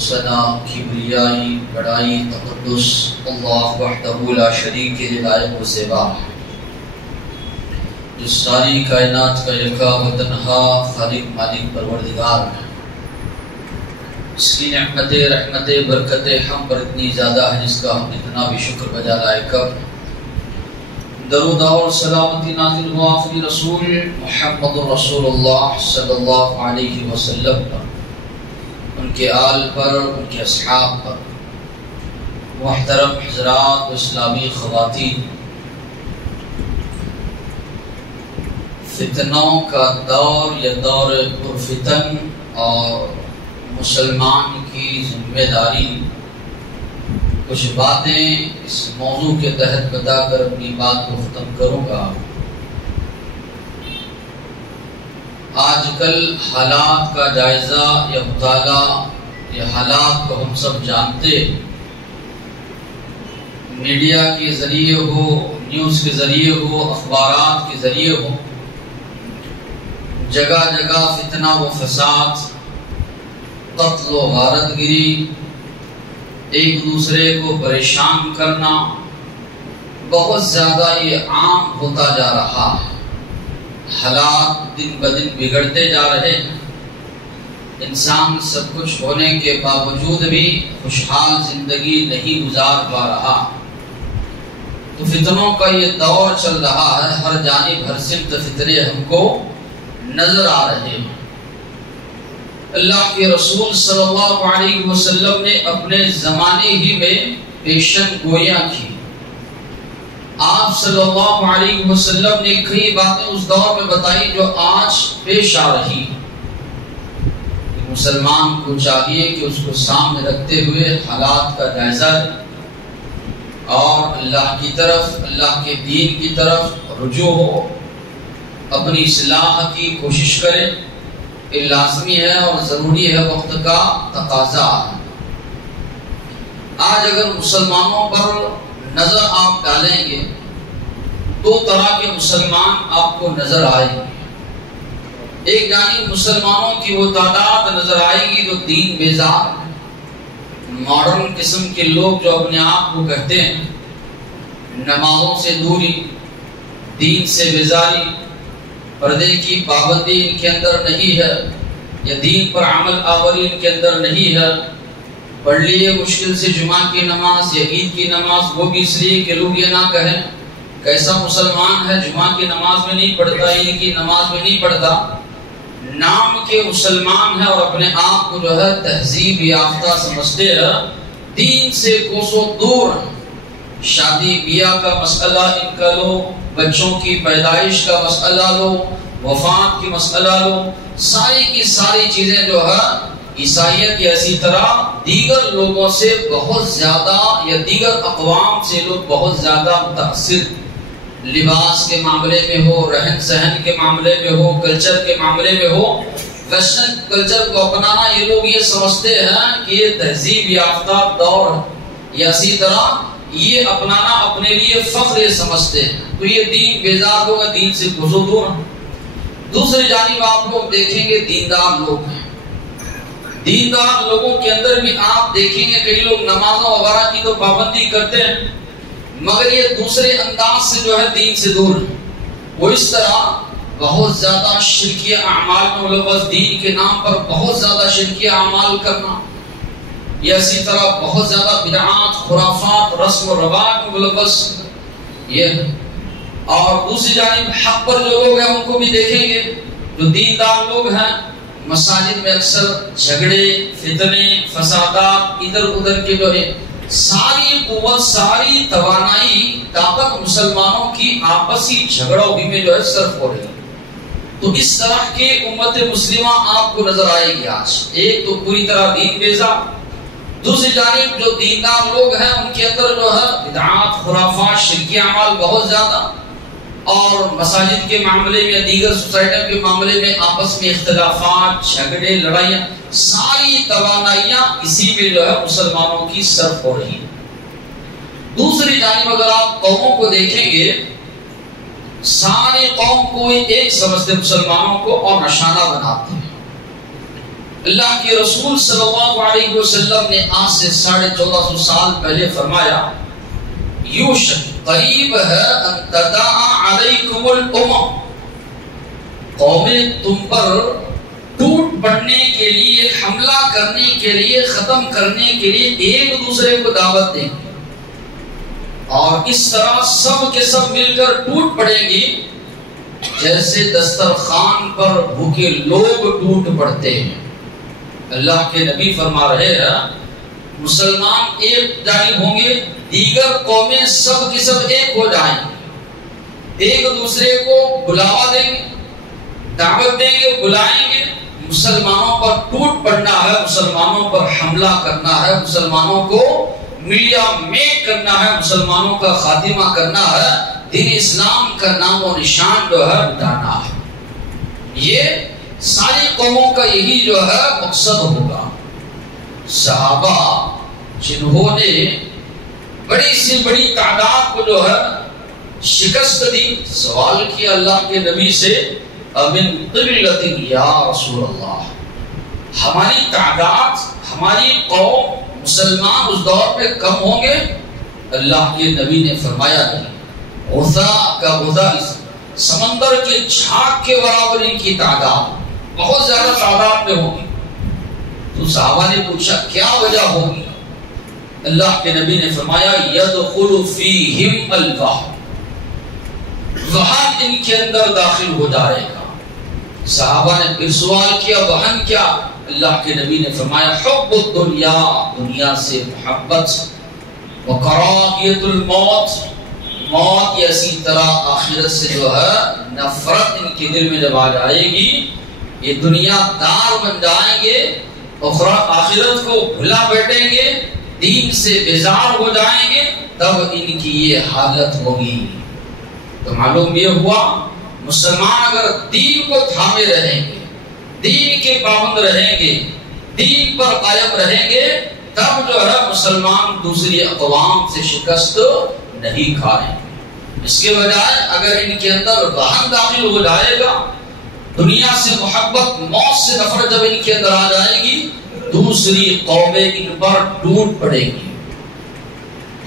ثنا کبریائی بڑائی تقدس اللہ وحدہ لا شریک کے لائق و زیبا ہے، جو ساری کائنات کا یکا و تنہا خالق مالک پروردگار ہے، اس کی نعمت رحمت برکت ہم پر اتنی زیادہ ہے جس کا ہم اتنا بھی شکر بجا لائق ہے۔ درود اور سلامتی نازل ہوا آخری رسول محمد رسول اللہ صلی اللہ علیہ وسلم پر، ان کے آل پر، ان کے اصحاب پر۔ محترم حضرات و اسلامی خواتین، فتنوں کا دور یا دور پرفتن اور مسلمان کی ذمہ داری، کچھ باتیں اس موضوع کے تحت بتا کر اپنی بات کو ختم کروں گا۔ آج کل حالات کا جائزہ یا مطالعہ یا حالات کو ہم سب جانتے، میڈیا کے ذریعے ہو، نیوز کے ذریعے ہو، اخبارات کے ذریعے ہو، جگہ جگہ فتنہ و فساد، قتل و غارت گری، ایک دوسرے کو پریشان کرنا بہت زیادہ یہ عام ہوتا جا رہا ہے۔ حالات دن بدن بگڑتے جا رہے ہیں، انسان سب کچھ ہونے کے باوجود بھی خوشحال زندگی نہیں گزار پا رہا۔ تو فتنوں کا یہ دور چل رہا ہے، ہر جانب ہر سمت فتنے ہم کو نظر آ رہے ہیں۔ اللہ کے رسول صلی اللہ علیہ وسلم نے اپنے زمانے ہی میں پیشن گوئیاں کی۔ آپ صلی اللہ علیہ وسلم نے کئی باتیں اس دور میں بتائی جو آج پیش آ رہی۔ مسلمان کو چاہیے کہ اس کو سامنے رکھتے ہوئے حالات کا جائزہ لے اور اللہ کی طرف، اللہ کے دین کی طرف رجوع ہو، اپنی اصلاح کی کوشش کرے۔ یہ لازمی ہے اور ضروری ہے، وقت کا تقاضا ہے۔ آج اگر مسلمانوں پر نظر آپ ڈالیں گے، دو طرح کے مسلمان آپ کو نظر آئیں گے۔ ایک جانب مسلمانوں کی وہ تعداد نظر آئے گی جو دین بیزار، ماڈرن قسم کے لوگ جو اپنے آپ کو کہتے ہیں نمازوں سے دوری، دین سے بیزاری، پردے کی پابندی ان کے اندر نہیں ہے، یا دین پر عمل آوری ان کے اندر نہیں ہے۔ پڑھ لیے مشکل سے جمعہ کی نماز یا عید کی نماز، وہ بھی اس لیے کہ لوگ یہ نہ کہیں کیسا مسلمان ہے، جمعہ کی نماز میں نہیں پڑھتا، عید کی نماز میں نہیں پڑھتا۔ نام کے مسلمان ہے اور اپنے آپ کو جو ہے تہذیب یافتہ سمجھتے ہیں، دین سے کوسوں دور۔ شادی بیاہ کا مسئلہ ان کا لو، بچوں کی پیدائش کا مسئلہ لو، وفات کی مسئلہ لو، ساری کی ساری چیزیں جو ہے عیسائیت یا اسی طرح دیگر لوگوں سے بہت زیادہ یا دیگر اقوام سے لوگ بہت زیادہ متاثر، لباس کے معاملے میں ہو، رہن سہن کے معاملے میں ہو، کلچر کے معاملے میں ہو۔ ویسٹرن کلچر کو اپنانا یہ لوگ یہ سمجھتے ہیں کہ یہ تہذیب یافتہ دور یا اسی طرح یہ اپنانا اپنے لیے فخر سمجھتے ہیں، تو یہ دین بیزار ہوگا، دین سے گزر دور۔ دوسری جانب آپ لوگ دیکھیں گے دیندار لوگ ہیں، دیندار لوگوں کے اندر بھی آپ دیکھیں گے کئی لوگ نمازوں وغیرہ کی تو پابندی کرتے ہیں، مگر یہ دوسرے انداز سے جو ہے دین سے دور ہے۔ وہ اس طرح بہت زیادہ شرکیہ اعمال میں ملوث، دین کے نام پر بہت زیادہ شرکیہ اعمال کرنا، یا اسی طرح بہت زیادہ بدعات، خرافات، رسم و رواج میں ملوث یہ ہے۔ اور دوسری جانب حق پر جو لوگ ہیں ان کو بھی دیکھیں گے، جو دیندار لوگ ہیں مساجد میں اکثر جھگڑے، فتنے، فسادات، ادھر ادھر کے جو ہے ساری قوت، ساری توانائی، طاقت مسلمانوں کی آپسی جھگڑوں میں جو ہے صرف ہو رہی ہے۔ تو اس طرح کے امت مسلمہ آپ کو نظر آئے گی آج۔ ایک تو پوری طرح دین بیزار، دوسری جانب جو دیندار لوگ ہیں ان کے اندر جو ہے بدعات، خرافات، شرکی اعمال بہت زیادہ، اور مساجد کے معاملے میں، دیگر سوسائٹیوں کے معاملے میں آپس میں اختلافات، جھگڑے، لڑائیاں، ساری توانائیاں اسی میں جو ہے مسلمانوں کی صرف ہو رہی ہیں۔ دوسری جانب اگر آپ قوموں کو دیکھیں گے، سارے قوم کو ایک سمجھتے مسلمانوں کو اور نشانہ بناتے ہیں۔ اللہ کے رسول صلی اللہ علیہ وسلم نے آج سے 1450 سال پہلے فرمایا یوشک قریب ہے ان تداعی علیکم الامم، قومیں تم پر ٹوٹ پڑنے کے لیے، حملہ کرنے کے لیے، ختم کرنے کے لیے ایک دوسرے کو دعوت دیں گے، اور اس طرح سب کے سب مل کر ٹوٹ پڑیں گی جیسے دسترخوان پر بھوکے لوگ ٹوٹ پڑتے ہیں۔ اللہ کے نبی فرما رہے ہیں مسلمان ایک جانب ہوں گے، دیگر قومیں سب کی سب ایک ہو جائیں گے، ایک دوسرے کو بلاوا دیں گے، دعوت دیں گے، بلائیں گے، مسلمانوں پر ٹوٹ پڑنا ہے، مسلمانوں پر حملہ کرنا ہے، مسلمانوں کو میڈیا میک کرنا ہے، مسلمانوں کا خاتمہ کرنا ہے، دین اسلام کا نام و نشان جو ہے مٹانا ہے۔ یہ ساری قوموں کا یہی جو ہے مقصد ہوگا۔ صحابہ جنہوں نے بڑی سی بڑی تعداد کو جو ہے شکست دی، سوال کیا اللہ کے نبی سے امن قلت یا رسول اللہ، ہماری تعداد، ہماری قوم مسلمان اس دور پہ کم ہوں گے؟ اللہ کے نبی نے فرمایا نہیں، غذا کا غذا سمندر کے جھاگ کے برابر ان کی تعداد، بہت زیادہ تعداد میں ہوگی۔ تو صحابہ نے پوچھا کیا وجہ ہوگی؟ اللہ کے نبی نے فرمایا یدخل فیہم الوہن، وہن ان کے اندر داخل ہو جائے گا۔ صحابہ نے پھر سوال کیا وہن کیا؟ اللہ کے نبی نے فرمایا حب الدنیا، دنیا سے محبت، وکراہیت الموت، موت، یا اسی طرح آخرت سے جو ہے نفرت ان کے دل میں جب آ جائے گی، یہ دنیا دار بن جائیں گے، آخرت کو بھلا بیٹھیں گے، دین سے بیزار ہو جائیں گے، تب ان کی یہ حالت ہوگی۔ تو معلوم یہ ہوا مسلمان اگر دین کو تھامے رہیں گے، دین کے پابند رہیں گے، دین پر قائم رہیں گے، تب جو ہے مسلمان دوسری اقوام سے شکست نہیں کھائیں گے۔ اس کے بجائے اگر ان کے اندر وہن داخل ہو جائے گا، دنیا سے محبت، موت سے نفرت جب ان کے اندر آ جائے گی، دوسری قومیں ان پر ٹوٹ پڑے گی۔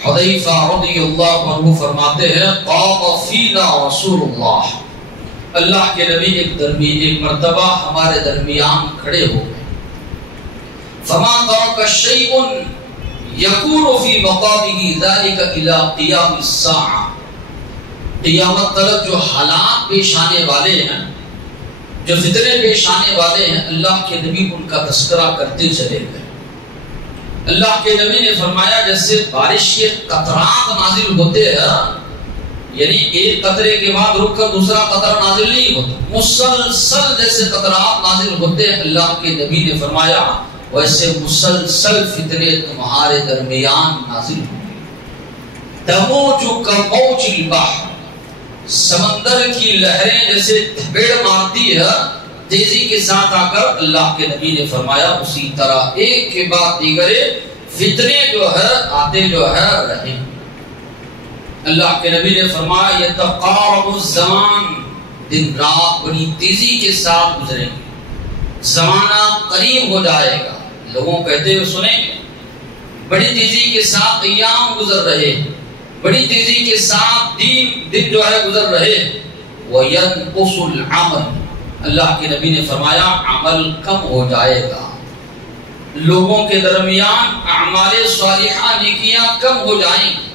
حذیفہ رضی اللہ عنہ فرماتے ہیں قام فینا رسول اللہ، اللہ کے نبی ایک مرتبہ ہمارے درمیان کھڑے ہو گئے، فما ترک شیء یکون فی مقامہ ذلک الی قیام الساعہ، قیامت تک جو حالات پیش آنے والے ہیں، جو فتنے پیش آنے والے ہیں، اللہ کے نبی ان کا تذکرہ کرتے چلے گئے۔ اللہ کے نبی نے فرمایا جیسے بارش کے قطرات نازل ہوتے ہیں، یعنی ایک قطرے کے بعد رک کر دوسرا قطرہ نازل نہیں ہوتا، مسلسل جیسے قطرات نازل ہوتے ہیں، اللہ کے نبی نے فرمایا ویسے مسلسل فتنے تمہارے درمیان نازل ہوں گے۔ تموج کموج البحر، سمندر کی لہریں جیسے تھپیڑ مارتی ہے تیزی کے ساتھ آ کر، اللہ کے نبی نے فرمایا اسی طرح ایک کے بعد دیگر فتنے جو ہے آتے جو ہے رہیں۔ اللہ کے نبی نے فرمایا یتقارب الزمان، دن رات بڑی تیزی کے ساتھ گزریں گے، زمانہ قریب ہو جائے گا، لوگوں کہتے ہوئے سنیں گے بڑی تیزی کے ساتھ ایام گزر رہے، بڑی تیزی کے ساتھ دن جو ہے گزر رہے۔ وَيَنْقُصُ الْعَمَلِ، اللہ کے نبی نے فرمایا عمل کم ہو جائے گا، لوگوں کے درمیان اعمال صالحہ نیکیاں کم ہو جائیں گی،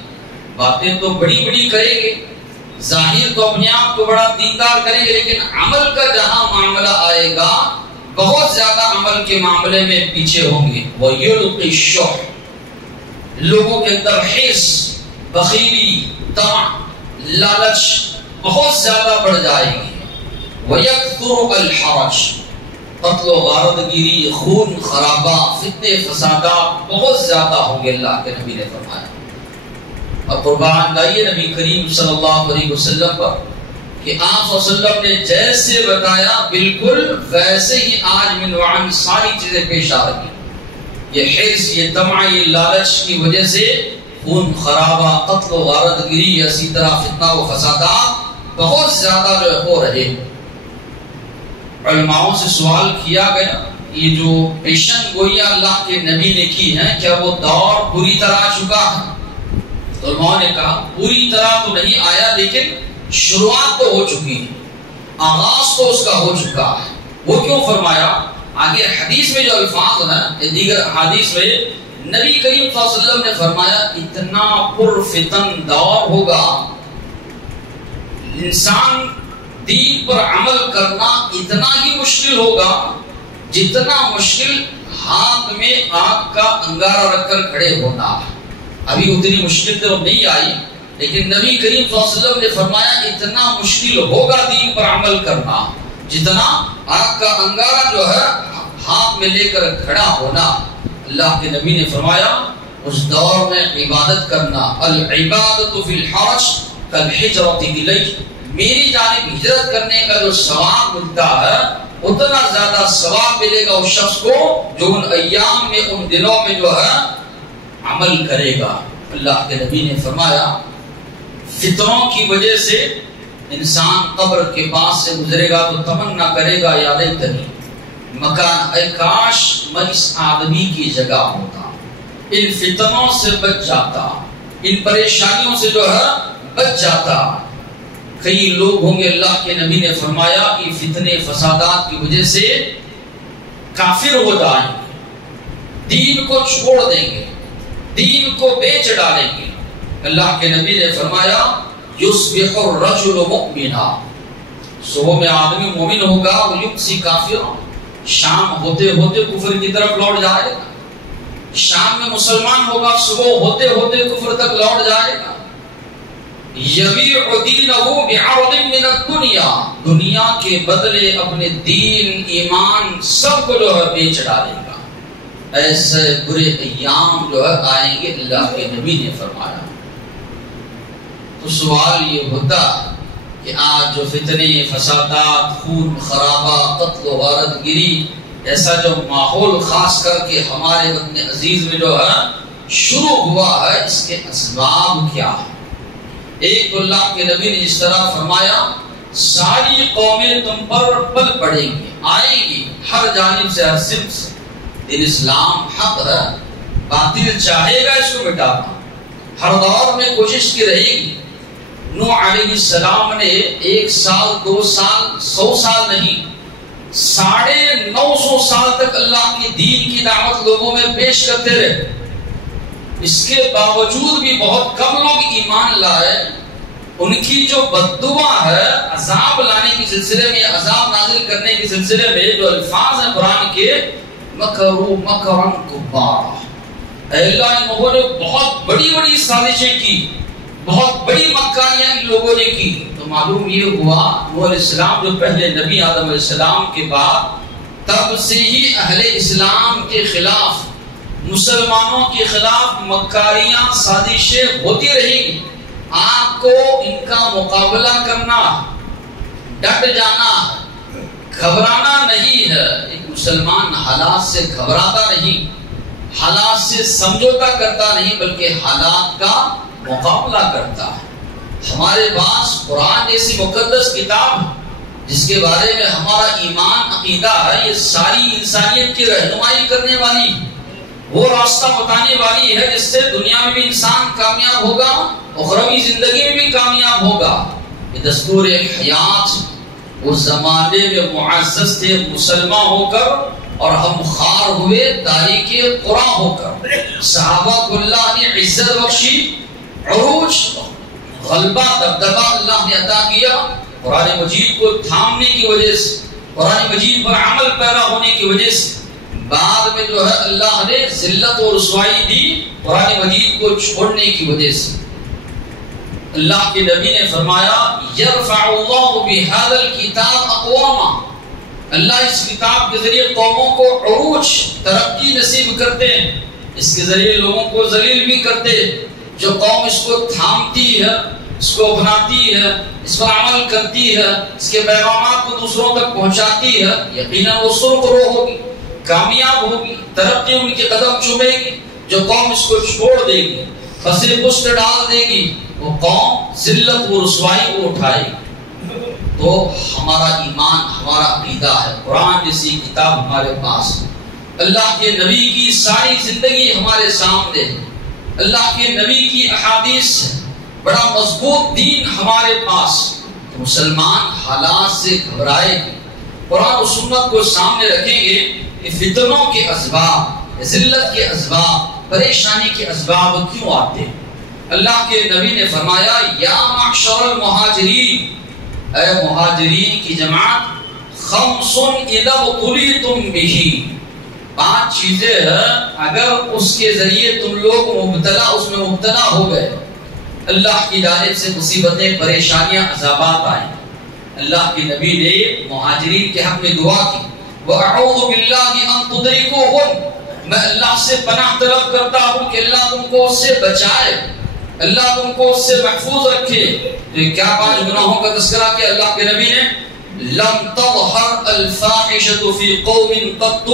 باتیں تو بڑی بڑی کریں گے، ظاہر تو اپنے آپ کو بڑا دیندار کریں گے، لیکن عمل کا جہاں معاملہ آئے گا بہت زیادہ عمل کے معاملے میں پیچھے ہوں گے۔ وَيُلْقِ الشُّحَّ، لوگوں کے اندر حرص، بخیلی، طمع، لالچ بہت زیادہ بڑھ جائے گی۔ وَيَكْثُرُ الْحَرَجُ، قتل و غارت گیری، خون خرابہ، فتنے فسادات بہت زیادہ ہوں گے، اللہ کے نبی نے فرمایا۔ اور قربان لائیے نبی کریم صلی اللہ علیہ وسلم پر کہ آپ صلی اللہ علیہ وسلم نے جیسے بتایا بالکل ویسے ہی آج من وعن ساری چیزیں پیش آ رہی، یہ حرص، یہ طمع، یہ لالچ کی وجہ سے خون خرابہ، قتل و غارت گیری، اسی طرح فتنہ و فسادات بہت زیادہ جو ہو رہے۔ علماءوں سے سوال کیا گیا یہ جو پیشن گوئیاں اللہ کے نبی نے کی ہیں کیا وہ دور پوری طرح آ چکا ہے؟ تو علماء نے کہا پوری طرح تو نہیں آیا لیکن شروعات تو ہو چکی ہے، آغاز تو اس کا ہو چکا ہے۔ وہ کیوں فرمایا؟ آگے حدیث میں جو الفاظ ہیں دیگر حدیث میں نبی کریم صلی اللہ علیہ وسلم نے فرمایا اتنا پرفتن دور ہوگا، انسان دین پر عمل کرنا اتنا ہی مشکل ہوگا جتنا مشکل ہاتھ میں آگ کا انگارہ رکھ کر کھڑے ہونا۔ ابھی اتنی مشکل تو نہیں آئی لیکن نبی کریم صلی اللہ علیہ وسلم نے فرمایا اتنا مشکل ہوگا دین پر عمل کرنا جتنا آگ کا انگارہ جو ہے ہاتھ میں لے کر کھڑا ہونا۔ اللہ کے نبی نے فرمایا اس دور میں عبادت کرنا، العبادت فی الحرج کالحجرۃ الیہ، میری جانب ہجرت کرنے کا جو ثواب ملتا ہے اتنا زیادہ ثواب ملے گا اس شخص کو جو ان ایام میں ان دنوں میں جو ہے عمل کرے گا۔ اللہ کے نبی نے فرمایا فتنوں کی وجہ سے انسان قبر کے پاس سے گزرے گا تو تمنا کرے گا یا لیتنی مکان، اے کاش میں اس آدمی کی جگہ ہوتا، ان فتنوں سے بچ جاتا، ان پریشانیوں سے جو ہے بچ جاتا۔ کئی لوگ ہوں گے اللہ کے نبی نے فرمایا کہ فتنے فسادات کی وجہ سے کافر ہو جائیں گے، دین کو چھوڑ دیں گے، دین کو بیچ ڈالیں گے۔ اللہ کے نبی نے فرمایا یصبح الرجل مؤمنا، صبح میں آدمی مومن ہوگا ویمسی کافرا، شام ہوتے ہوتے کفر کی طرف لوٹ جائے گا، شام میں مسلمان ہوگا صبح ہوتے ہوتے کفر تک لوٹ جائے گا۔ یبیع دینہ بعرض من الدنیا، دنیا کے بدلے اپنے دین ایمان سب کو جو ہے بیچ ڈالے گا۔ ایسے برے ایام جو ہے آئیں گے اللہ کے نبی نے فرمایا۔ تو سوال یہ ہوتا کہ آج جو فتنے فسادات، خون خرابہ، قتل و غارت گری، ایسا جو ماحول خاص کر کے ہمارے وطن عزیز میں جو ہے شروع ہوا ہے، اس کے اسباب کیا ہے؟ ایک تو اللہ کے نبی نے اس طرح فرمایا ساری قومیں تم پر پل پڑیں گی، آئیں گی ہر جانب سے، ہر سمت سے۔ دین اسلام حق ہے، باطل چاہے گا اس کو مٹانا، ہر دور میں کوشش کی رہے گی۔ نوح علیہ السلام نے 1 سال 2 سال 100 سال نہیں 950 سال تک اللہ کے دین کی دعوت لوگوں میں پیش کرتے رہے، اس کے باوجود بھی بہت کم لوگ ایمان لائے۔ ان کی جو بددعا ہے عذاب لانے کے سلسلے میں، عذاب نازل کرنے کے سلسلے میں جو الفاظ ہیں قرآن کے، مکروا مکرا کبارا، اے اللہ ان لوگوں نے بہت بڑی بڑی سازشیں کی، بہت بڑی مکاریاں ان لوگوں نے کی۔ تو معلوم یہ ہوا نوح علیہ السلام جو پہلے نبی آدم علیہ السلام کے بعد، تب سے ہی اہل اسلام کے خلاف، مسلمانوں کے خلاف مکاریاں سازشیں ہوتی رہی۔ آپ کو ان کا مقابلہ کرنا، ڈٹ جانا، گھبرانا نہیں ہے۔ ایک مسلمان حالات سے گھبراتا نہیں، حالات سے سمجھوتا کرتا نہیں، بلکہ حالات کا مقابلہ کرتا ہے۔ ہمارے پاس قرآن جیسی مقدس کتاب جس کے بارے میں ہمارا ایمان عقیدہ ہے، یہ ساری انسانیت کی رہنمائی کرنے والی، وہ راستہ بتانے والی ہے جس سے دنیا میں بھی انسان کامیاب ہوگا، اخروی زندگی میں بھی کامیاب ہوگا۔ یہ دستور حیات اس زمانے میں معزز تھے مسلمان ہو کر، اور ہم خار ہوئے تاریخ قرآن ہو کر۔ صحابہ کو اللہ نے عزت بخشی، عروج، غلبہ، دبدبہ اللہ نے عطا کیا قرآن مجید کو تھامنے کی وجہ سے، قرآن مجید پر عمل پیرا ہونے کی وجہ سے۔ بعد میں جو ہے اللہ نے ذلت اور رسوائی دی قرآن مجید کو چھوڑنے کی وجہ سے۔ اللہ کے نبی نے فرمایا یرفع اللہ بہذا الکتاب اقواما، اللہ اس کتاب کے ذریعے قوموں کو عروج، ترقی نصیب کرتے ہیں، اس کے ذریعے لوگوں کو ذلیل بھی کرتے۔ جو قوم اس کو تھامتی ہے، اس کو اپناتی ہے، اس پر عمل کرتی ہے، اس کے پیغامات کو دوسروں تک پہنچاتی ہے، یقیناً وہ سرخرو ہوگی، کامیاب ہوگی، ترقی ان کے قدم چومے گی۔ جو قوم اس کو چھوڑ دے گی، پسے پشت ڈال دے گی، وہ قوم ذلت و رسوائی کو اٹھائے گی۔ تو ہمارا ایمان، ہمارا عقیدہ ہے، قرآن جیسی کتاب ہمارے پاس، اللہ کے نبی کی ساری زندگی ہمارے سامنے ہے، اللہ کے نبی کی احادیث ہے، بڑا مضبوط دین ہمارے پاس، تو مسلمان حالات سے گھبرائے گی، قرآن و سنت کو سامنے رکھیں گے کہ فتنوں کے اسباب، ذلت کے اسباب، پریشانی کے اسباب کیوں آتے ہیں؟ اللہ کے نبی نے فرمایا یا معشر المہاجرین، اے مہاجرین کی جماعت، خمس اذا ابتلیتم بہ، 5 چیزیں ہیں اگر اس کے ذریعے تم لوگ اس میں مبتلا ہو گئے، اللہ کی جانب سے مصیبتیں، پریشانیاں، عذابات آئیں۔ اللہ کے نبی نے مہاجرین کے حق میں دعا کی، وَأَعُوذُ بِاللَّهِ أَن تُدْرِكُوهُمْ، میں اللہ سے پناہ طلب کرتا ہوں کہ اللہ تم کو اس سے بچائے، اللہ تم کو اس سے محفوظ رکھے۔ تو یہ کیا 5 گناہوں کا تذکرہ کیا اللہ کے نبی نے؟ لَمْ تَظْهَرْ الْفَاحِشَةُ فِي قَوْمٍ قَطُّ،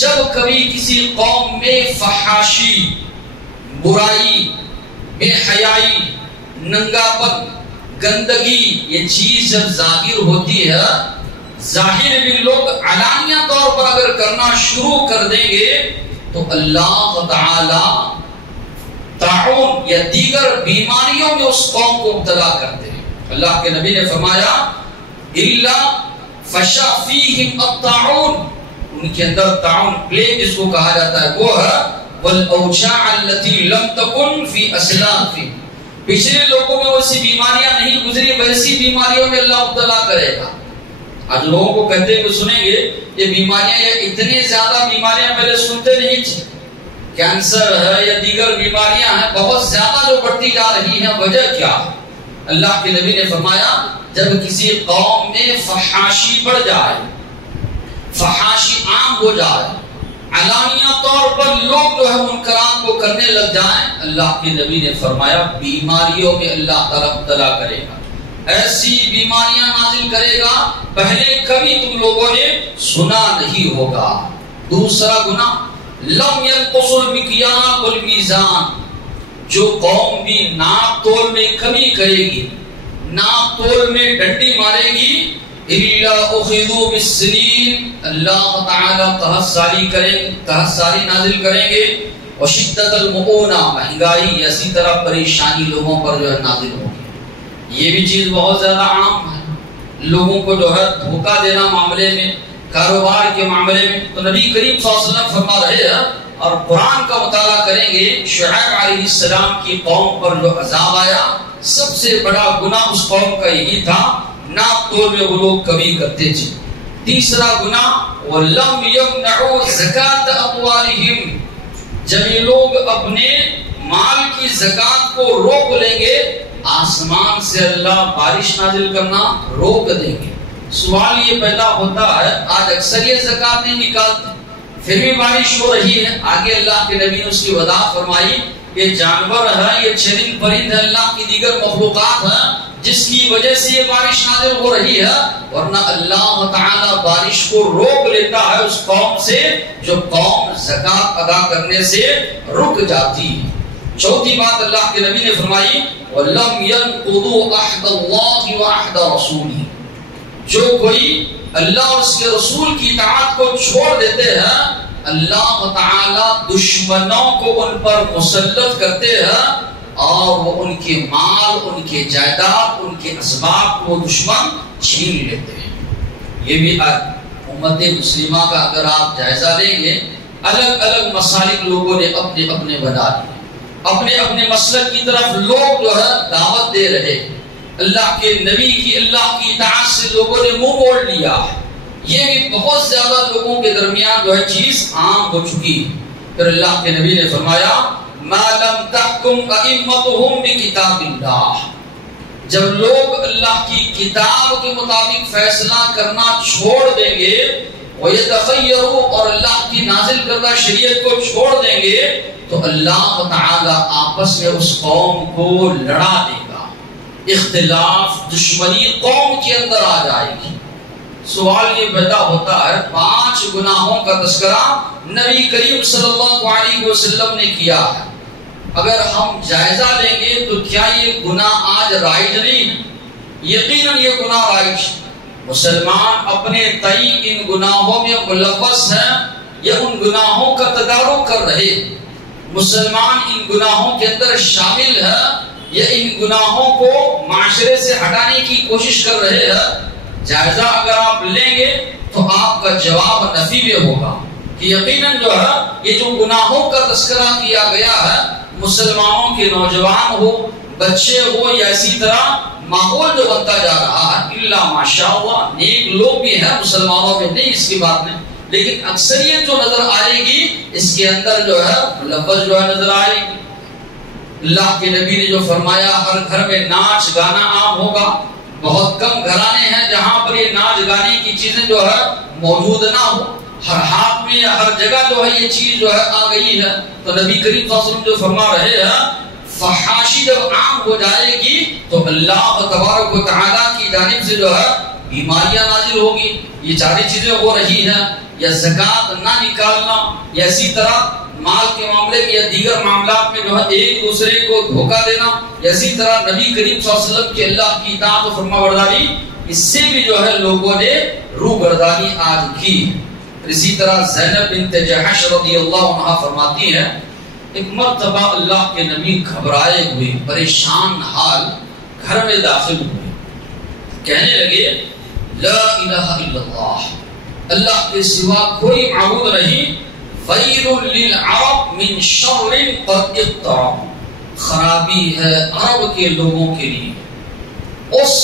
جب کبھی کسی قوم میں فحاشی، برائی، بے حیائی، ننگاپن، گندگی، یہ چیز جب ظاہر ہوتی ہے، ظاہر بھی لوگ علانیہ طور پر اگر کرنا شروع کر دیں گے تو اللہ تعالی طاعون یا دیگر بیماریوں میں اس قوم کو مبتلا کرتے ہیں۔ اللہ کے نبی نے فرمایا الا فشا فیہم الطاعون، ان کے اندر طاعون، پلیگ جس کو کہا جاتا ہے، وہ ہے والاوجاع التي لم تكن في اسلافهم، پچھلے لوگوں میں ویسی بیماریاں نہیں گزری، ویسی بیماریوں میں اللہ مبتلا کرے گا۔ آج لوگوں کو کہتے ہیں کہ سنیں گے یہ بیماریاں، یہ اتنی زیادہ بیماریاں پہلے سنتے نہیں تھے، کینسر ہے یا دیگر بیماریاں ہیں بہت زیادہ جو بڑھتی جا رہی ہیں، وجہ کیا ہے؟ اللہ کے نبی نے فرمایا جب کسی قوم میں فحاشی بڑھ جائے، فحاشی عام ہو جائے، علانیہ طور پر لوگ جو ہے منکرات کو کرنے لگ جائیں، اللہ کے نبی نے فرمایا بیماریوں میں اللہ تعالیٰ مبتلا کرے گا، ایسی بیماریاں نازل کرے گا پہلے کبھی تم لوگوں نے سنا نہیں ہوگا۔ دوسرا گناہ لم ينقص المکیال والمیزان، جو قوم بھی ناپ تول میں کمی کرے گی، ناپ تول میں ڈنڈی مارے گی، الا اخذوا بالسنین، اللہ تعالی قحط سالی نازل کریں گے، وشدت المؤونہ، مہنگائی، اسی طرح پریشانی لوگوں پر جو ہے نازل ہوگی۔ یہ بھی چیز بہت زیادہ عام ہے، لوگوں کو جو ہے دھوکہ دینا معاملے میں، کاروبار کے معاملے میں۔ تو نبی کریم صلی اللہ علیہ وسلم فرما رہے ہیں، اور قرآن کا مطالعہ کریں گے، شعیب علیہ السلام کی قوم پر جو عذاب آیا، سب سے بڑا گناہ اس قوم کا یہی تھا، ناپ تول میں وہ لوگ کبھی کرتے تھے۔ تیسرا گناہ وَلَمْ يَمْنَعُوا زَكَاةَ أَمْوَالِهِمْ، جب یہ لوگ اپنے مال کی زکات کو روک لیں گے، آسمان سے اللہ بارش نازل کرنا روک دیں گے۔ سوال یہ پیدا ہوتا ہے آج اکثر یہ زکات نہیں نکالتے، پھر بھی بارش ہو رہی ہے۔ آگے اللہ کے نبی نے اس کی وضاحت فرمائی، یہ جانور ہے، یہ چرند پرند ہے، اللہ کی دیگر مخلوقات ہیں جس کی وجہ سے یہ بارش نازل ہو رہی ہے، ورنہ اللہ تعالی بارش کو روک لیتا ہے اس قوم سے جو قوم زکات ادا کرنے سے رک جاتی ہے۔ چوتھی بات اللہ کے نبی نے فرمائی وَلَمْ يَنْقُضُوا عَهْدَ اللَّهِ وَعَهْدَ رَسُولِهِ، جو کوئی اللہ اور اس کے رسول کی اطاعت کو چھوڑ دیتے ہیں، اللہ تعالی دشمنوں کو ان پر مسلط کرتے ہیں اور وہ ان کے مال، ان کے جائیداد، ان کے اسباب کو دشمن چھین لیتے ہیں۔ یہ بھی امت مسلمہ کا اگر آپ جائزہ لیں گے، الگ الگ مسالک لوگوں نے اپنے اپنے بنا لیے، اپنے اپنے مسلک کی طرف لوگ جو ہے دعوت دے رہے، اللہ کے نبی کی، اللہ کی اطاعت سے لوگوں نے منہ موڑ لیا۔ یہ بھی بہت زیادہ لوگوں کے درمیان جو ہے چیز عام ہو چکی۔ پھر اللہ کے نبی نے فرمایا ما لم تحکم ائمتهم بکتاب اللہ، جب لوگ اللہ کی کتاب کے مطابق فیصلہ کرنا چھوڑ دیں گے، وَيَتَخَيَّرُوا، اور اللہ کی نازل کردہ شریعت کو چھوڑ دیں گے، تو اللہ تعالی آپس میں اس قوم کو لڑا دے گا، اختلاف، دشمنی قوم کے اندر آ جائے گی۔ سوال یہ پیدا ہوتا ہے 5 گناہوں کا تذکرہ نبی کریم صلی اللہ علیہ وسلم نے کیا ہے، اگر ہم جائزہ لیں گے تو کیا یہ گناہ آج رائج نہیں ہے؟ یقیناً یہ گناہ رائج، مسلمان اپنے تئی ان گناہوں میں ملوث ہیں یا ان گناہوں کا تدارک کر رہے، مسلمان ان گناہوں کے اندر شامل ہے یا ان گناہوں کو معاشرے سے ہٹانے کی کوشش کر رہے ہیں۔ جائزہ اگر آپ لیں گے تو آپ کا جواب نفی میں ہوگا کہ یقیناً جو ہے یہ جو گناہوں کا تذکرہ کیا گیا ہے، مسلمانوں کے نوجوان ہو، بچے ہو، یا اسی طرح ماحول جو بنتا جا رہا ہے، الا ماشاءاللہ نیک لوگ بھی ہیں مسلمانوں میں، نہیں اس کی بات نہیں، لیکن اکثریت جو نظر آئے گی اس کے اندر جو ہے لفظ جو ہے نظر آئے گی۔ اللہ کے نبی نے جو فرمایا ہر گھر میں ناچ گانا عام ہوگا، بہت کم گھرانے ہیں جہاں پر یہ ناچ گانے کی چیزیں جو ہے موجود نہ ہو، ہر ہاتھ میں یا ہر جگہ جو ہے یہ چیز جو ہے آ گئی ہے۔ تو نبی کریم صلی اللہ علیہ وسلم جو فرما رہے ہیں فحاشی جب عام ہو جائے گی تو اللہ تبارک و تعالیٰ کی جانب سے جو ہے بیماریاں نازل ہوگی، یہ ساری چیزیں ہو رہی ہیں، یا زکوٰۃ نہ نکالنا، یا اسی طرح مال کے معاملے میں یا دیگر معاملات میں جو ہے ایک دوسرے کو دھوکہ دینا، یا اسی طرح نبی کریم صلی اللہ علیہ وسلم کی اللہ کی اطاعت و فرما برداری، اس سے بھی جو ہے لوگوں نے روگردانی آج کی۔ اسی طرح زینب بنت جحش رضی اللہ عنہا فرماتی ہے ایک مرتبہ اللہ کے نبی گھبرائے ہوئے پریشان حال گھر میں داخل ہوئے، کہنے لگے لا الہ الا اللہ، اللہ کے سوا کوئی معبود نہیں، ویل للعرب من شر قد اقترب، خرابی ہے عرب کے لوگوں کے لیے اس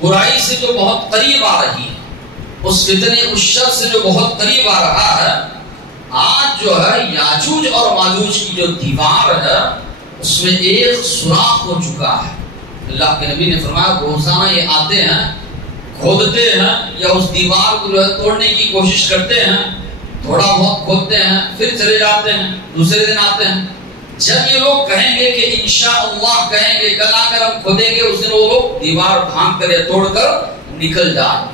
برائی سے جو بہت قریب آ رہی ہے، اس فتنے اس شر سے جو بہت قریب آ رہا ہے۔ آج جو ہے یاجوج اور ماجوج کی جو دیوار ہے اس میں ایک سوراخ ہو چکا ہے۔ اللہ کے نبی نے فرمایا روزانہ یہ آتے ہیں، کھودتے ہیں، یا اس دیوار کو جو ہے توڑنے کی کوشش کرتے ہیں، تھوڑا بہت کھودتے ہیں پھر چلے جاتے ہیں، دوسرے دن آتے ہیں۔ جب یہ لوگ کہیں گے کہ انشاءاللہ کہیں گے کل آ کر ہم کھودیں گے، اس دن وہ لوگ دیوار بھانگ کر یا توڑ کر نکل جائیں۔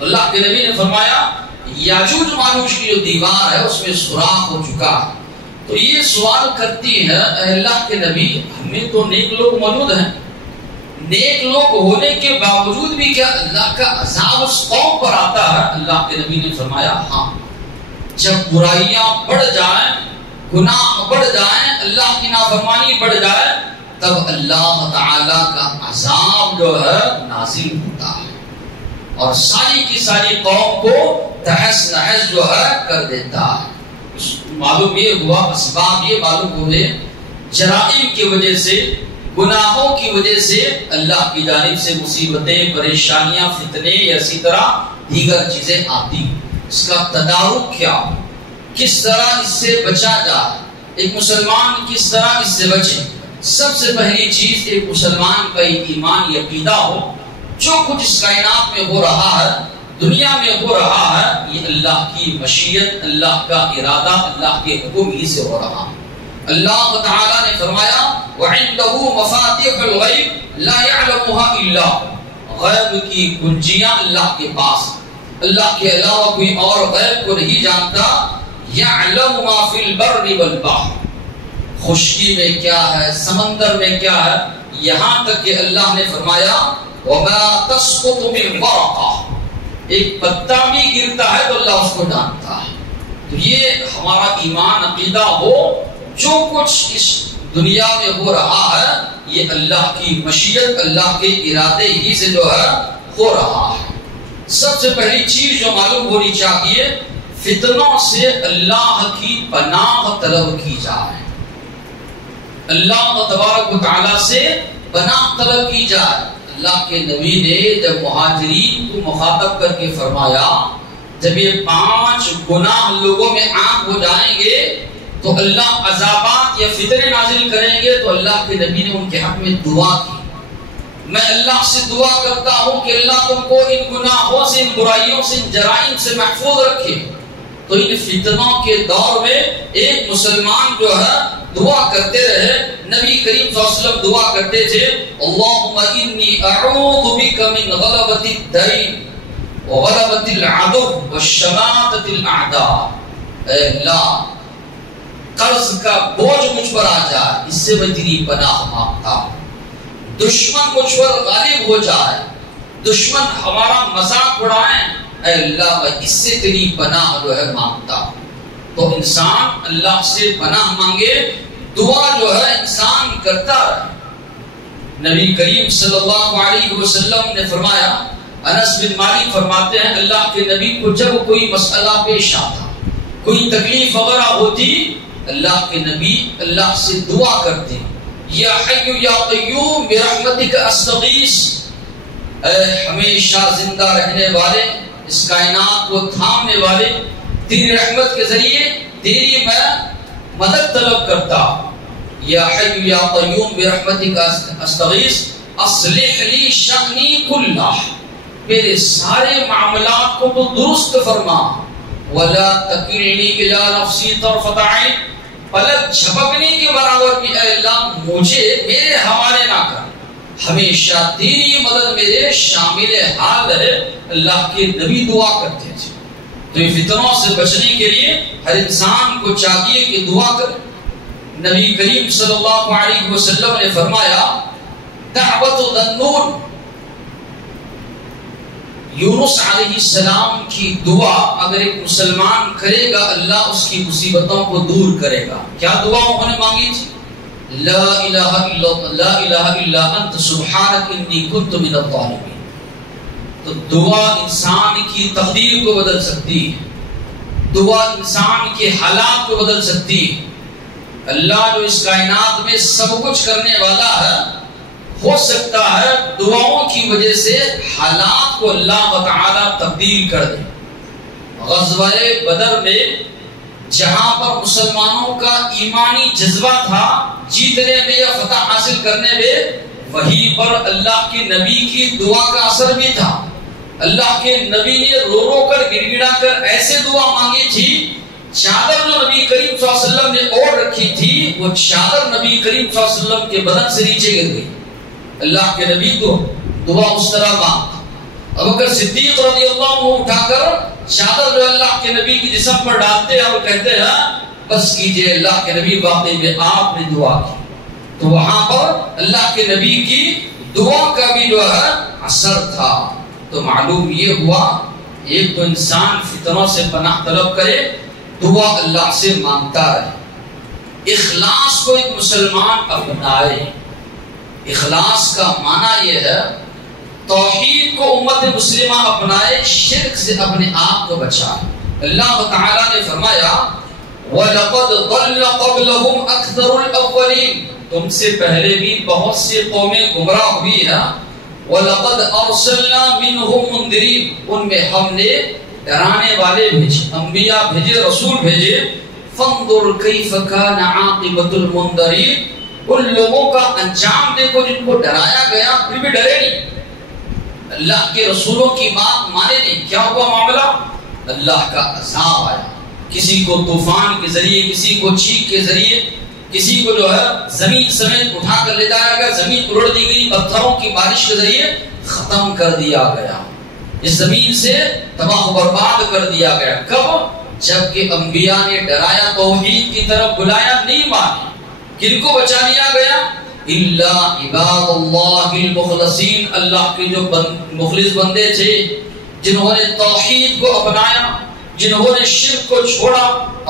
اللہ کے نبی نے فرمایا یاجوج ماجوج کی جو دیوار ہے اس میں سوراخ ہو چکا ہے۔ تو یہ سوال کرتی ہے اے اللہ کے نبی، ہمیں تو نیک لوگ موجود ہیں، نیک لوگ ہونے کے باوجود بھی کیا اللہ کا عذاب اس قوم پر آتا ہے؟ اللہ کے نبی نے فرمایا ہاں، جب برائیاں بڑھ جائیں، گناہ بڑھ جائیں، اللہ کی نافرمانی بڑھ جائے، تب اللہ تعالی کا عذاب جو ہے نازل ہوتا ہے اور ساری کی ساری قوم کو تہس نہس جو ہے کر دیتا ہے۔ معلوم یہ ہوا، اسباب یہ معلوم ہوئے، جرائم کی وجہ سے، گناہوں کی وجہ سے اللہ کی جانب سے مصیبتیں، پریشانیاں، فتنے یا اسی طرح دیگر چیزیں آتی۔ اس کا تدارک کیا، کس طرح اس سے بچا جائے، ایک مسلمان کس طرح اس سے بچے؟ سب سے پہلی چیز ایک مسلمان کا ایمان عقیدہ ہو، جو کچھ اس کائنات میں ہو رہا ہے، دنیا میں ہو رہا ہے، یہ اللہ کی مشیت، اللہ کا ارادہ، اللہ کے حکم ہی سے ہو رہا ہے۔ اللہ تعالی نے فرمایا وَعِنْدَهُ مَفَاتِحُ الْغَيْبِ لَا يَعْلَمُهَا إِلَّا هُوَ، غیب کی کنجیاں اللہ کے پاس، اللہ کے علاوہ کوئی اور غیب کو نہیں جانتا۔ يَعْلَمُ مَا فِي الْبَرِّ وَالْبَحْرِ، خشکی میں کیا ہے، سمندر میں کیا ہے، یہاں تک کہ اللہ نے فرمایا وَمَا تَسْقُطُ مِنْ وَرَقَةٍ، ایک پتا بھی گرتا ہے تو اللہ اس کو جانتا ہے۔ تو یہ ہمارا ایمان عقیدہ ہو، جو کچھ اس دنیا میں ہو رہا ہے یہ اللہ کی مشیت، اللہ کے ارادے ہی سے جو ہے ہو رہا ہے۔ سب سے پہلی چیز جو معلوم ہونی چاہیے، فتنوں سے اللہ کی پناہ طلب کی جائے، اللہ تبارک و تعالی سے پناہ طلب کی جائے۔ اللہ کے نبی نے جب مہاجرین کو مخاطب کر کے فرمایا جب یہ 5 گناہ لوگوں میں عام ہو جائیں گے تو اللہ عذابات یا فتنے نازل کریں گے، تو اللہ کے نبی نے ان کے حق میں دعا کی، میں اللہ سے دعا کرتا ہوں کہ اللہ تم کو ان گناہوں سے، ان برائیوں سے، ان جرائم سے محفوظ رکھے۔ تو ان فتنوں کے دور میں ایک مسلمان جو ہے دعا کرتے رہے، نبی کریم صلی اللہ علیہ وسلم دعا کرتے تھے اللہم انی اعوذ بک من غلبۃ الدین وغلبۃ العدو وشماتۃ الاعداء، اے اللہ قرض کا بوجھ مجھ پر آ جائے، اس سے میں تیری پناہ مانگتا ہوں، دشمن مجھ پر غالب ہو جائے، دشمن ہمارا مذاق اڑائیں، اے اللہ میں اس سے تیری پناہ جو ہے مانگتا. تو انسان اللہ سے پناہ مانگے، دعا جو ہے انسان کرتا رہے. نبی کریم صلی اللہ علیہ وسلم نے فرمایا، انس بن مالک فرماتے ہیں اللہ کے نبی کو جب کوئی مسئلہ پیش آتا، کوئی تکلیف وغیرہ ہوتی، اللہ کے نبی اللہ سے دعا کرتے، یا حی یا قیوم برحمتک استغیث، اے ہمیشہ زندہ رہنے والے، اس کائنات کو تھامنے والے، تیری رحمت کے ذریعے تیری میں مدد طلب کرتا. یا حی یا قیوم برحمتک استغیث اصلح لی شأنی کلہ، میرے سارے معاملات کو تو درست فرما. ولا تکلنی الی نفسی طرفۃ عین، پلک جھپکنے کے برابر بھی اے اللہ مجھے میرے حوالے نہ کر، ہمیشہ تیری مدد میرے شامل حال ہے. اللہ کے نبی دعا کرتے تھے. تو یہ فتنوں سے بچنے کے لیے ہر انسان کو چاہیے کہ دعا کرے. نبی کریم صلی اللہ علیہ وسلم نے فرمایا، دعوت ذنون، یونس علیہ السلام کی دعا اگر ایک مسلمان کرے گا اللہ اس کی مصیبتوں کو دور کرے گا. کیا دعا انہوں نے مانگی تھی؟ لا الہ الا انت سبحانک انی کنت من الظالمین. تو دعا انسان کی تقدیر کو بدل سکتی ہے، دعا انسان کے حالات کو بدل سکتی ہے. اللہ جو اس کائنات میں سب کچھ کرنے والا ہے، ہو سکتا ہے دعاؤں کی وجہ سے حالات کو اللہ تعالی تبدیل کر دے. غزوہ بدر میں جہاں پر مسلمانوں کا ایمانی جذبہ تھا جیتنے میں یا فتح حاصل کرنے میں، وہیں پر اللہ کے نبی کی دعا کا اثر بھی تھا. اللہ کے نبی نے رو رو کر گڑ گڑا کر ایسے دعا مانگی تھی، چادر جو نبی کریم صلی اللہ علیہ وسلم نے اوڑھ رکھی تھی وہ چادر نبی کریم صلی اللہ علیہ وسلم کے بدن سے نیچے گر گئی. اللہ کے نبی کو دعا اس طرح مانگتا. ابوبکر صدیق رضی اللہ عنہ اٹھا کر چادر جو اللہ کے نبی کی جسم پر ڈالتے ہیں اور کہتے ہیں بس کیجئے اللہ کے نبی، واقعی میں آپ نے دعا کی. تو وہاں پر اللہ کے نبی کی دعا کا بھی جو ہے اثر تھا. تو معلوم یہ ہوا ایک تو انسان فتنوں سے پناہ طلب کرے، دعا اللہ سے مانگتا رہے، اخلاص کو ایک مسلمان اپنائے. اخلاص کا معنی یہ ہے توحید کو امت مسلمہ اپنائے، شرک سے اپنے آپ کو بچائے. اللہ تعالیٰ نے فرمایا وَلَقَدْ ضَلَّ قَبْلَهُمْ أَكْثَرُ الْأَوَّلِينَ، تم سے پہلے بھی بہت سی قومیں گمراہ ہوئی ہیں. وَلَقَدْ أَرْسَلْنَا مِنْهُمْ مُنذِرِينَ، ان میں ہم نے ڈرانے والے بھیجے، انبیاء بھیجے، رسول بھیجے. فَانظُرْ كَيْفَ كَانَ عَاقِبَةُ الْمُنذَرِينَ، ان لوگوں کا انجام دیکھو جن کو ڈرایا گیا پھر بھی ڈرے نہیں، اللہ کے رسولوں کی بات مانے نہیں. کیا ہوا معاملہ؟ اللہ کا عذاب آیا، کسی کو طوفان کے ذریعے، کسی کو چھینک کے ذریعے، کسی کو جو ہے زمین سمیت اٹھا کر لے جایا گیا، زمین اڑ دی گئی، پتھروں کی بارش کے ذریعے ختم کر دیا گیا، اس زمین سے تباہ و برباد کر دیا گیا. کب؟ جبکہ انبیاء نے ڈرایا، توحید کی طرف بلایا، نہیں مانے. کن کو بچا لیا گیا؟ الا عباد اللہ المخلصین، اللہ کے جو مخلص بندے تھے جنہوں نے توحید کو اپنایا، جنہوں نے شرک کو چھوڑا،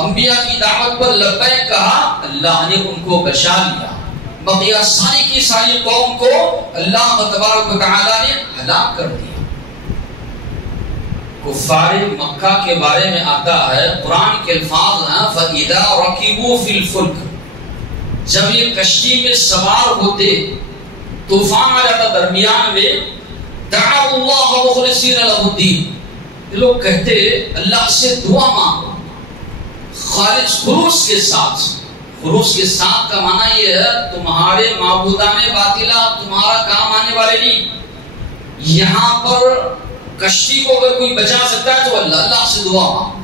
انبیاء کی دعوت پر لبیک کہا، اللہ نے ان کو بچا لیا. بقیہ ساری کی ساری قوم کو اللہ تبارک و تعالی نے ہلاک کر دیا. کفار مکہ کے بارے میں آتا ہے، قرآن کے الفاظ ہیں فَإِذَا رَكِبُوا فِي الْفُلْكِ، جب یہ کشتی میں سوار ہوتے، طوفان آ جاتا درمیان میں، دعوا اللہ مخلصین لہ الدین، یہ لوگ کہتے اللہ سے دعا مانگو خالص خلوص کے ساتھ. خلوص کے ساتھ کا معنی یہ ہے تمہارے معبودان باطلہ تمہارا کام آنے والے نہیں. یہاں پر کشتی کو اگر کوئی بچا سکتا ہے تو اللہ سے دعا مانگو.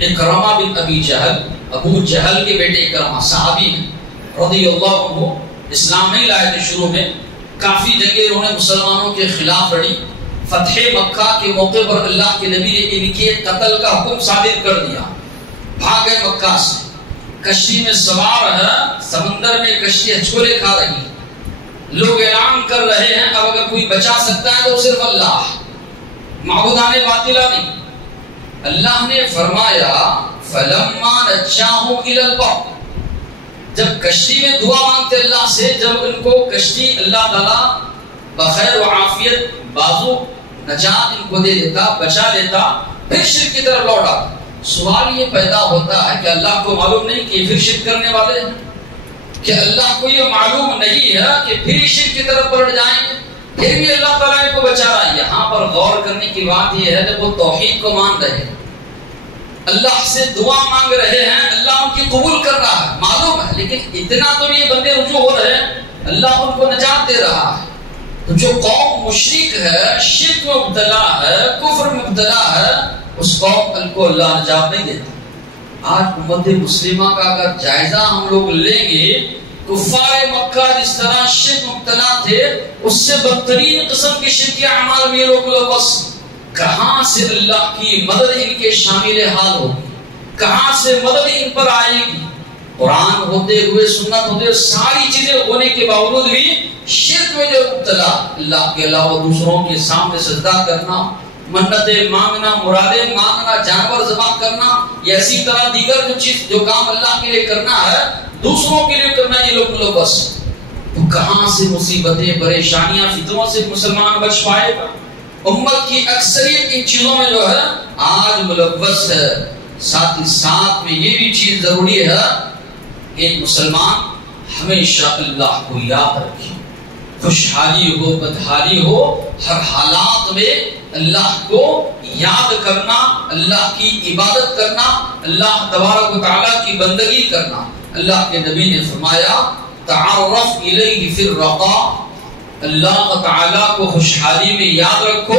اکرمہ بن ابی جہل، ابو جہل کے بیٹے اکرمہ صحابی ہیں رضی اللہ عنہ، اسلام نہیں لائے تھے شروع میں، کافی جنگیں انہوں نے مسلمانوں کے خلاف لڑی. فتح مکہ کے موقع پر اللہ کے نبی نے ان کے قتل کا حکم صادر کر دیا، بھاگ گئے مکہ سے. کشتی میں سوار ہے، سمندر میں کشتی ہچکولے کھا رہی، لوگ اعلان کر رہے ہیں اب اگر کوئی بچا سکتا ہے تو صرف اللہ، معبودان باطلہ نہیں۔ اللہ نے فرمایا فَلَمَّا نَجَّاهُمْ إِلَى الْبَرِّ، جب کشتی میں دعا مانگتے اللہ سے، جب ان کو کشتی اللہ تعالیٰ بخیر و عافیت بازو نجات ان کو دے دیتا، بچا لیتا، پھر شرک کی طرف لوٹا۔ سوال یہ پیدا ہوتا ہے کہ اللہ کو معلوم نہیں کہ پھر شرک کرنے والے ہیں؟ کہ اللہ کو یہ معلوم نہیں ہے کہ پھر شرک کی طرف پلٹ جائیں گے؟ پھر بھی اللہ تعالیٰ ان کو بچا رہا ہے۔ یہاں پر غور کرنے کی بات یہ ہے کہ وہ توحید کو مان رہے ہیں، اللہ سے دعا مانگ رہے ہیں، اللہ ان کی قبول کر رہا ہے، معلوم ہے، لیکن اتنا تو یہ بندے رجوع ہو رہے ہیں، اللہ ان کو نجات دے رہا ہے۔ تو جو قوم مشرک ہے، شرک میں مبتلا ہے، کفر میں مبتلا ہے، اس قوم کو اللہ نجات نہیں دیتا۔ آج امت مسلمہ کا اگر جائزہ ہم لوگ لیں گے، کفار مکہ جس طرح شرک مبتلا تھے، اس سے بدترین قسم کے شرک اعمال میں لوگ بس کہاں سے اللہ کی مدد ان کے شامل حال ہوگی، کہاں سے مدد ان پر آئے گی؟ قرآن ہوتے ہوئے، سنت ہوتے ہوئے، ساری چیزیں ہونے کے باوجود بھی شرک میں جو مبتلا، اللہ کے علاوہ دوسروں کے سامنے سجدہ کرنا، منتیں مانگنا، مرادیں مانگنا، جانور ذبح کرنا، یا اسی طرح دیگر جو چیز جو کام اللہ کے لیے کرنا ہے دوسروں کے لیے کرنا، یہ لوگ بس تو کہاں سے مصیبتیں، پریشانیاں، فتنوں سے مسلمان بچ پائے گا؟ امت کی اکثریت ان چیزوں میں جو ہے آج ملوث ہے۔ ساتھ ہی ساتھ میں یہ بھی چیز ضروری ہے کہ ایک مسلمان ہمیشہ اللہ کو یاد رکھے، خوشحالی ہو بدحالی ہو، ہر حالات میں اللہ کو یاد کرنا، اللہ کی عبادت کرنا، اللہ تبارک و تعالیٰ کی بندگی کرنا۔ اللہ کے نبی نے فرمایا تعارف الیہ فی الرخاء، اللہ تعالیٰ کو خوشحالی میں یاد رکھو،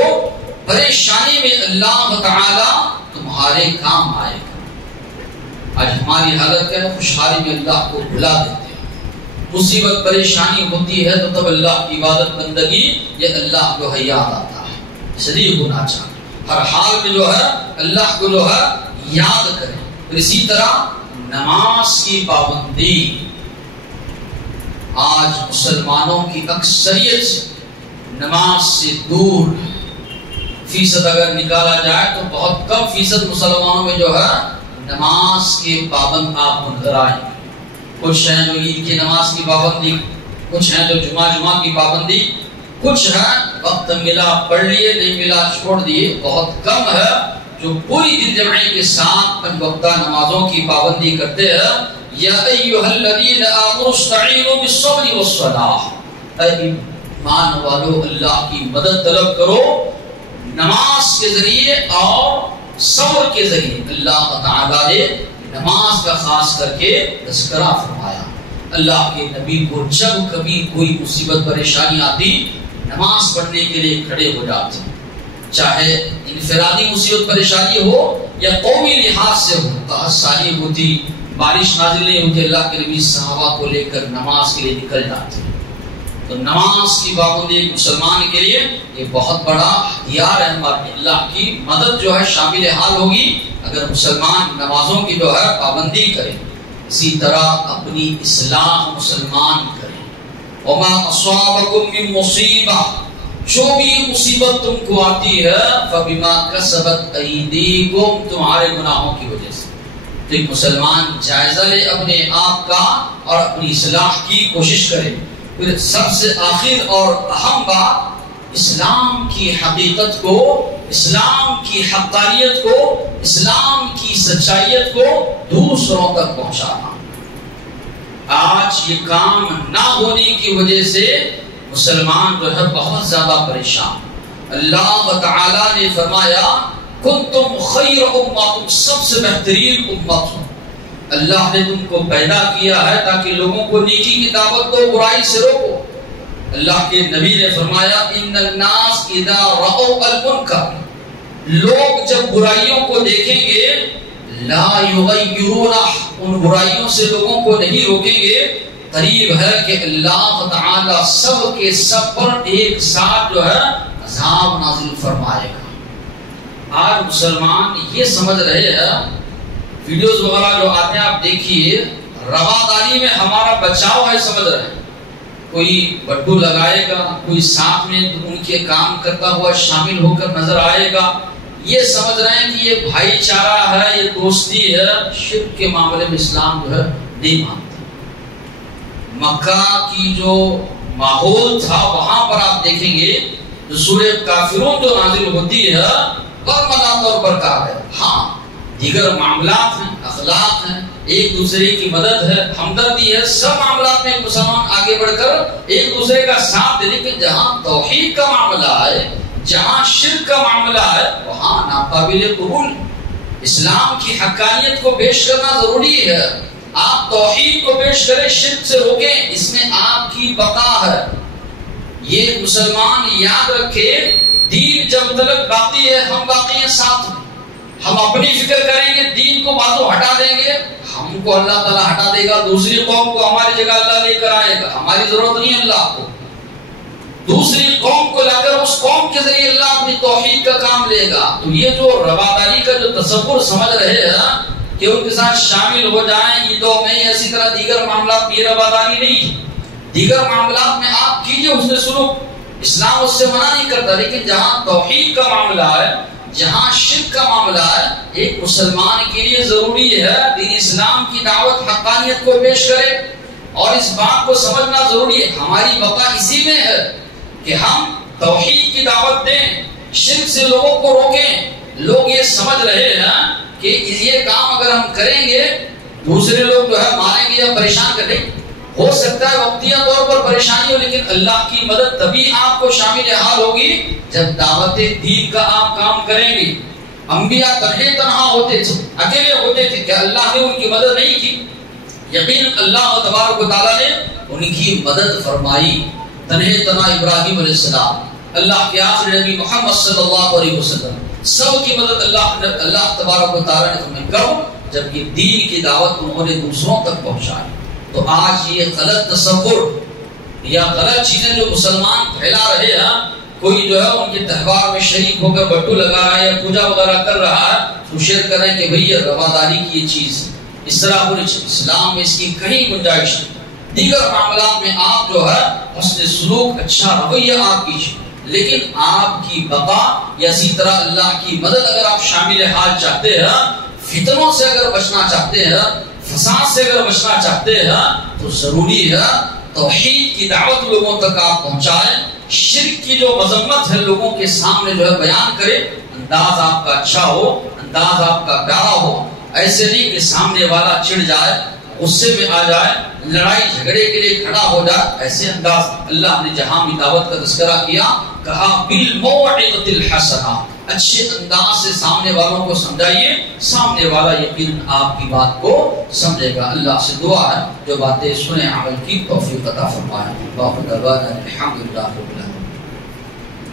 پریشانی میں اللہ تعالیٰ تمہارے کام آئے گا۔ آج ہماری حالت ہے خوشحالی میں اللہ کو بھلا دیتے ہیں، مصیبت پریشانی ہوتی ہے تو تب اللہ کی عبادت بندگی یہ اللہ کو یاد آتا ہے، شریک ہونا چاہیے، ہر حال میں جو ہے اللہ کو جو ہے یاد کریں۔ اور اسی طرح نماز کی پابندی آج مسلمانوں کی اکثریت نماز سے دور ہے۔ فیصد اگر نکالا جائے تو بہت کم فیصد مسلمانوں میں جو ہے نماز کے پابند آپ کو نظر آئیں گے۔ کچھ ہیں جو عید کی نماز کی پابندی، کچھ ہیں جو جمعہ کی پابندی، کچھ ہیں وقت ملا پڑھ لیے، نہیں ملا چھوڑ دیے، بہت کم ہے جو پوری دل جمعی کے ساتھ 5 وقتہ نمازوں کی پابندی کرتے ہیں۔ یا ایھا الذین آمنوا استعینوا بالصبر والصلاۃ، اے ایمان والو اللہ کی مدد طلب کرو نماز کے ذریعے اور صبر کے ذریعے۔ اللہ تعالیٰ نے نماز کا خاص کر کے تذکرہ فرمایا۔ اللہ کے نبی کو جب کبھی کوئی مصیبت پریشانی آتی نماز پڑھنے کے لیے کھڑے ہو جاتے، چاہے انفرادی مصیبت پریشانی ہو یا قومی لحاظ سے ہو، قحط سالی ہوتی، بارش نازل نہیں ہوتی، اللہ کے نبی صحابہ کو لے کر نماز کے لیے نکل جاتے۔ تو نماز کی پابندی ایک مسلمان کے لیے یہ بہت بڑا ہتھیار ہے ہمارے، اللہ کی مدد جو ہے شامل حال ہوگی اگر مسلمان نمازوں کی جو ہے پابندی کرے۔ اسی طرح اپنی اصلاح مسلمان کرے۔ وما اصابکم من مصیبہ، جو بھی مصیبت تم کو آتی ہے فبما کسبت ایدیکم، تمہارے گناہوں کی وجہ سے۔ تو ایک مسلمان جائزہ لے اپنے آپ کا اور اپنی اصلاح کی کوشش کرے۔ پھر سب سے آخر اور اہم بات، اسلام کی حقیقت کو، اسلام کی حقانیت کو، اسلام کی سچائیت کو دوسروں تک پہنچانا۔ آج یہ کام نہ ہونے کی وجہ سے مسلمان جو ہے بہت زیادہ پریشان۔ اللہ تعالیٰ نے فرمایا کنتم خیر امہ، تم سب سے بہترین امت ہو۔ اللہ نے تم کو پیدا کیا ہے تاکہ لوگوں کو نیکی کی دعوت دو، برائی سے روکو۔ اللہ کے نبی نے فرمایا ان الناس اذا رأوا المنکر، لوگ جب برائیوں کو دیکھیں گے لا یغیرونہ، ان برائیوں سے لوگوں کو نہیں روکیں گے، قریب ہے کہ اللہ تعالی سب کے سب پر ایک ساتھ جو ہے عذاب نازل فرمائے گا۔ آج مسلمان یہ سمجھ رہے ہیں، ویڈیوز وغیرہ جو آتے ہیں آپ دیکھیے، رواداری میں ہمارا بچاؤ ہے سمجھ رہے ہیں، کوئی بڈو لگائے گا، کوئی ساتھ میں ان کے کام کرتا ہوا شامل ہو کر نظر آئے گا، یہ سمجھ رہے ہیں کہ یہ بھائی چارہ ہے، یہ دوستی ہے۔ شرک کے معاملے میں اسلام جو ہے نہیں مانتا۔ مکہ کی جو ماحول تھا وہاں پر آپ دیکھیں گے جو سورہ کافرون جو نازل ہوتی ہے برملا طور پر کہا ہے، ہاں دیگر معاملات ہیں، اخلاق ہیں، ایک دوسرے کی مدد ہے، ہمدردی ہے، سب معاملات میں مسلمان آگے بڑھ کر ایک دوسرے کا ساتھ دے، لیکن جہاں توحید کا معاملہ ہے، جہاں شرک کا معاملہ ہے، وہاں ناقابل قبول۔ اسلام کی حقانیت کو پیش کرنا ضروری ہے، آپ توحید کو پیش کریں، شرک سے روکیں، اس میں آپ کی بقا ہے۔ یہ مسلمان یاد رکھے، دین جب تک باقی ہے ہم باقی ہیں ساتھ میں، ہم اپنی فکر کریں گے، دین کو بعضوں ہٹا دیں گے، ہم کو اللہ تعالیٰ ہٹا دے گا، دوسری قوم کو ہماری جگہ اللہ لے کر آئے گا، ہماری ضرورت نہیں ہے اللہ کو، دوسری قوم کو لا کر اس قوم کے ذریعے اللہ اپنی توحید کا کام لے گا۔ تو یہ جو رواداری کا جو تصور سمجھ رہے ہیں کہ ان کے ساتھ شامل ہو جائیں عیدوں میں، اسی طرح دیگر معاملات میں، یہ رواداری نہیں ہے۔ دیگر معاملات میں آپ کیجئے حسن سلوک، اسلام اس سے منع نہیں کرتا، لیکن جہاں توحید کا معاملہ ہے، جہاں شرک کا معاملہ ہے، ایک مسلمان کے لیے ضروری ہے دین اسلام کی دعوت حقانیت کو پیش کرے، اور اس بات کو سمجھنا ضروری ہے ہماری بقا اسی میں ہے کہ ہم توحید کی دعوت دیں، شرک سے لوگوں کو روکیں۔ لوگ یہ سمجھ رہے ہیں کہ یہ کام اگر ہم کریں گے دوسرے لوگ جو ہے ماریں گے یا پریشان کریں، ہو سکتا ہے وقتیہ طور پر پریشانی ہو، لیکن اللہ کی مدد تبھی آپ کو شامل حال ہوگی جب دعوت دین کا آپ کام کریں گے۔ انبیاء تنہا ہوتے تھے، اکیلے ہوتے تھے، کہ اللہ نے ان کی مدد نہیں کی؟ یقین اللہ تبارک و تعالیٰ نے ان کی مدد فرمائی۔ تنہا ابراہیم علیہ السلام، اللہ کے آخری نبی محمد صلی اللہ علیہ وسلم، سب کی مدد اللہ تبارک و تعالیٰ نے تمہیں کرو، جب یہ دین کی دعوت انہوں نے دوسروں تک پہنچائی۔ تو آج یہ غلط تصور یا غلط چیزیں جو مسلمان پھیلا رہے ہیں، کوئی جو ہے ان کے تہوار میں شریک ہو کر بٹو لگا رہا ہے یا پوجا وغیرہ کر رہا ہے، تو شیئر کر رہے ہیں کہ بھئی یہ رواداری کی یہ چیز ہے، اس طرح پوری اسلام میں اس کی کہیں گنجائش نہیں۔ دیگر معاملات میں آپ جو ہے حسن سلوک، اچھا رویہ آپ کیجیے، لیکن آپ کی بقا یا اسی طرح اللہ کی مدد اگر آپ شامل حال چاہتے ہیں، فتنوں سے اگر بچنا چاہتے ہیں، فساد سے اگر بچنا چاہتے ہیں، تو ضروری ہے توحید کی دعوت لوگوں تک آپ پہنچائیں، شرک کی جو مذمت ہے لوگوں کے سامنے جو ہے بیان کرے، انداز آپ کا اچھا ہو، انداز آپ کا پیارا ہو، ایسے نہیں کہ سامنے والا چڑ جائے، غصے میں آ جائے، لڑائی جھگڑے کے لیے کھڑا ہو جائے، ایسے انداز۔ اللہ نے جہاں بھی دعوت کا تذکرہ کیا، کہا بالموعظۃ الحسنہ، اچھے انداز سے سامنے والوں کو سمجھائیے، سامنے والا یقیناً آپ کی بات کو سمجھے گا۔ اللہ سے دعا ہے جو باتیں سنیں عمل کی توفیق عطا فرمائے۔ باقی دعوانا الحمدللہ رب العالمین۔